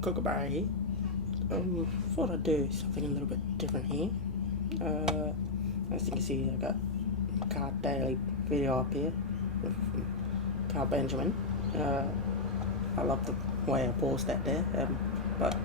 Kookaburra here. Thought I'd do something a little bit different here. As you can see, I got Car Daily video up here with Carl Benjamin. I love the way I paused that there, but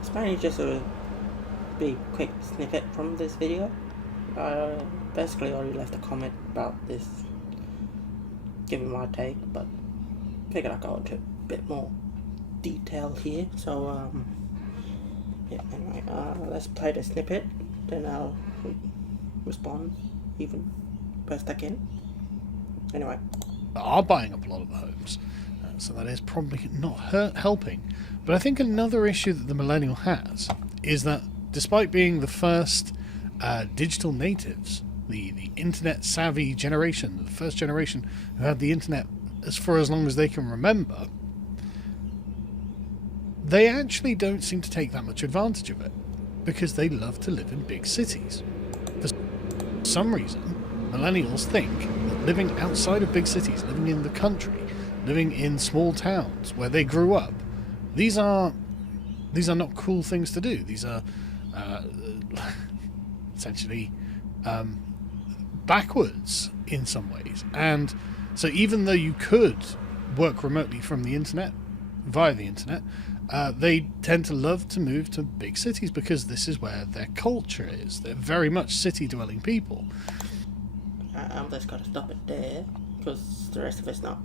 it's mainly just a big quick snippet from this video. I basically already left a comment about this, giving my take, but figured I'd go into a bit more detail here. So yeah, anyway, let's play the snippet, then I'll respond even best I can. Anyway, are buying up a lot of the homes, so that is probably not helping. But I think another issue that the millennial has is that despite being the first digital natives, the internet savvy generation, the first generation who had the internet for as long as they can remember, they actually don't seem to take that much advantage of it because they love to live in big cities. For some reason, millennials think that living outside of big cities, living in the country, living in small towns where they grew up, these are not cool things to do. These are essentially backwards in some ways. And so even though you could work remotely from the internet, via the internet, they tend to love to move to big cities because this is where their culture is. They're very much city-dwelling people. I'm just gotta stop it there because the rest of it's not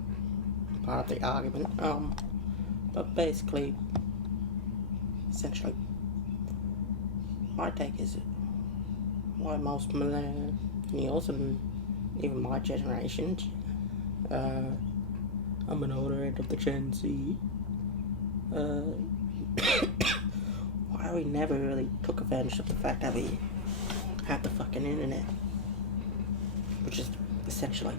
part of the argument. But basically, essentially, my take is why most millennials and even my generation, I'm an older end of the Gen Z, why we never really took advantage of the fact that we have the fucking internet, which is essentially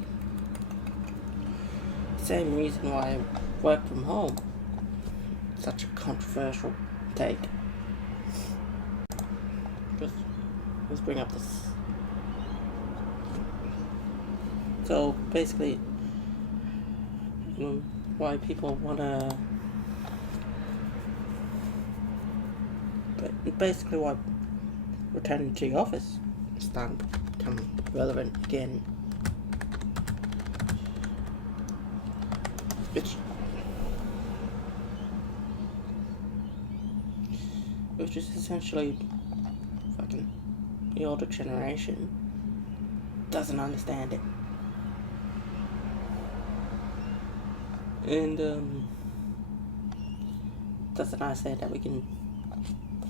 the same reason why I work from home. Such a controversial take. Let's bring up this. So basically, why people wanna, basically why returning to the office is starting to become relevant again. Which is essentially fucking the older generation doesn't understand it. And doesn't understand that we can,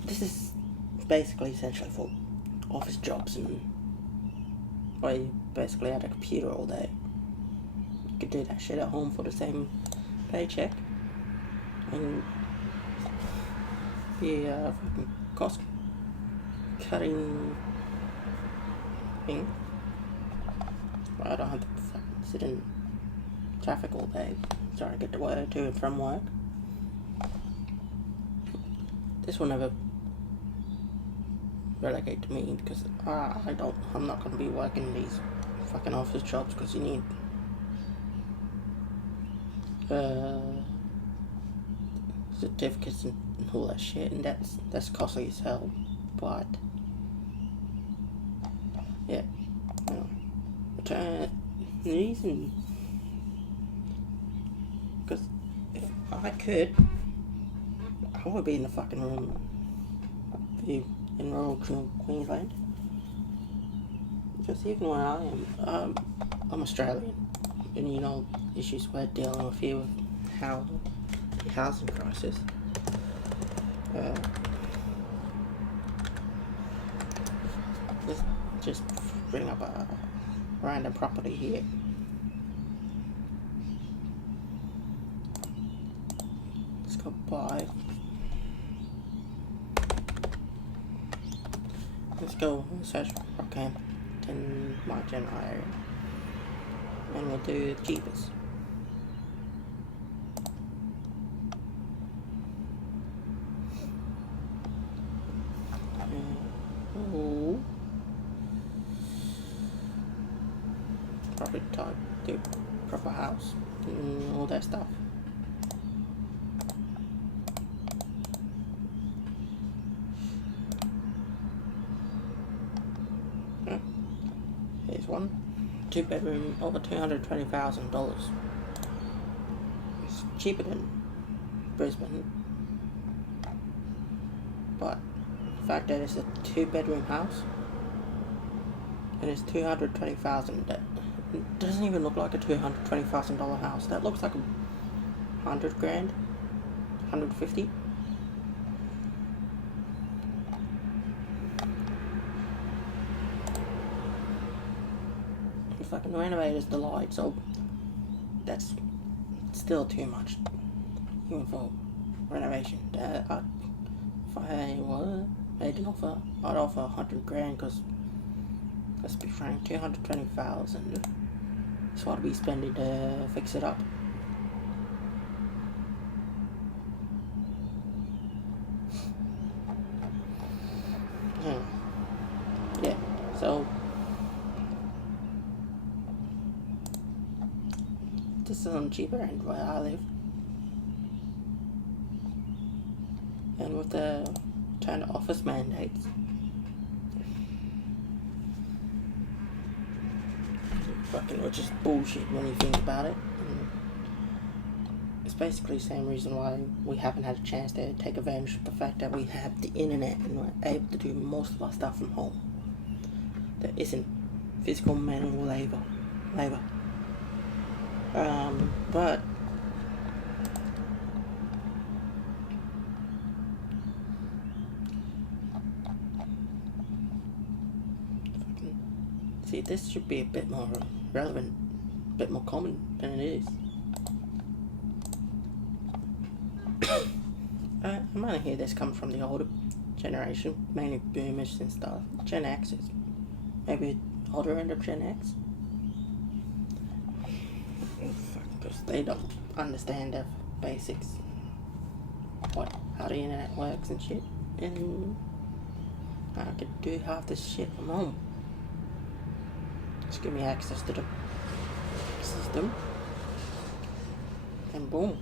this is basically essentially for office jobs and where you basically at a computer all day. You could do that shit at home for the same paycheck and be a fucking cost cutting thing. I don't have to sit in traffic all day trying to get to work, to and from work. This will never relegate to me because I'm not going to be working these fucking office jobs because you need certificates and all that shit, and that's costly as hell. But yeah, the reason, because if I could, I would be in the fucking room in rural Queensland. Because even where I am, I'm Australian, and you know issues we're dealing with here with how the housing crisis. Let's just bring up a random property here. Let's go buy. Let's go search Rockhampton in my general area, and we'll do the cheapest. Proper type, do proper house, and all that stuff. 2-bedroom over $220,000. It's cheaper than Brisbane, but the fact that it's a 2-bedroom house and it's $220,000. That it doesn't even look like a $220,000 house. That looks like $100,000, $150,000. If I can renovate as the light, so that's still too much, even for renovation. If I made an offer, I'd offer $100,000 because, let's be frank, $220,000 is what I'd be spending to fix it up. Yeah, so this is on the cheaper end where I live, and with the return to office mandates, which is bullshit when you think about it. And it's basically the same reason why we haven't had a chance to take advantage of the fact that we have the internet and we're able to do most of our stuff from home. There isn't physical manual labor. But see, this should be a bit more relevant, a bit more common than it is. I might hear this come from the older generation, mainly boomers and stuff. Gen X's, maybe older end of Gen X. Because they don't understand the basics, how the internet works and shit, and I could do half this shit from home. Just give me access to the system, and boom.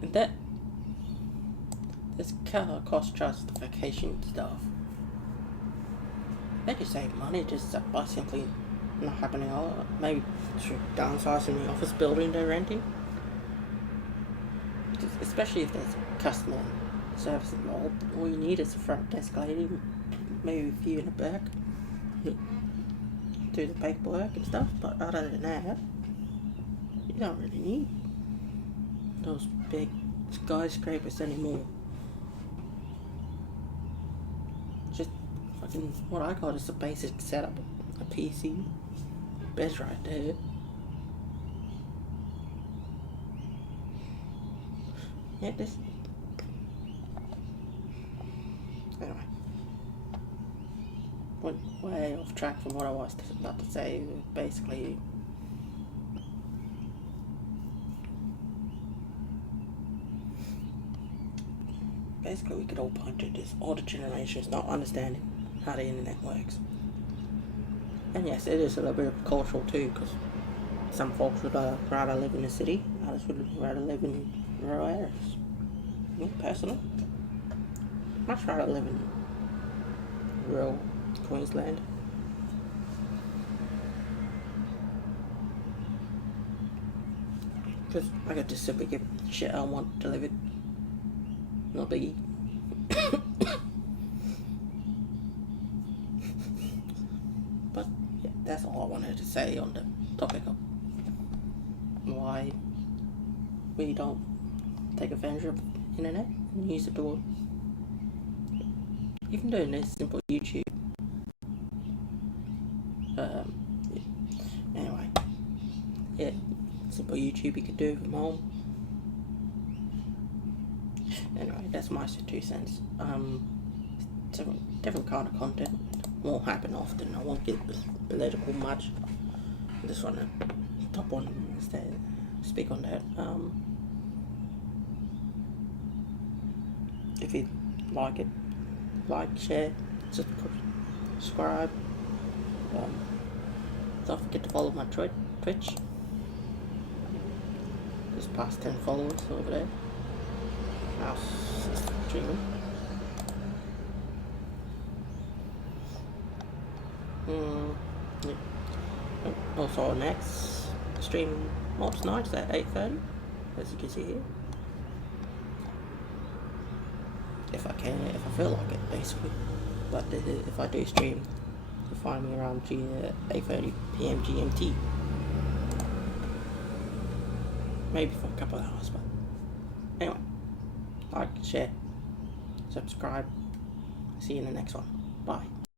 And that this cost justification stuff. They just save money just by simply not happening all. Maybe downsizing the office building they're renting. Especially if there's customer service involved. All you need is a front desk lady, maybe a few in the back, do the paperwork and stuff. But other than that, you don't really need those big skyscrapers anymore. Just fucking what I got is a basic setup, a PC, bed's right there. Yeah, this. Anyway, went way off track from what I was about to say. Basically, we could all point to this older generations not understanding how the internet works. And yes, it is a little bit of cultural too, because some folks would rather live in the city, others would rather live in rural areas. Me, personally, much rather live in rural Queensland. Because I could just simply get shit I want delivered. No biggie. But yeah, that's all I wanted to say on the topic of why we don't take advantage of the internet and use it to even doing this simple YouTube. Anyway, yeah, simple YouTube you could do from home. Anyway, that's my 2 cents. Different kind of content won't happen often. I won't get political much. I just want to top one instead. Speak on that. If you like it, share, subscribe. Don't forget to follow my Twitch. Just past 10 followers over there. Now streaming. Yeah. Also next stream mobs nights at 8:30, as you can see here. If I can, if I feel like it, basically. But if I do stream, you'll find me around 8:30 p.m. GMT. Maybe for a couple of hours, but anyway, like, share, subscribe. See you in the next one. Bye.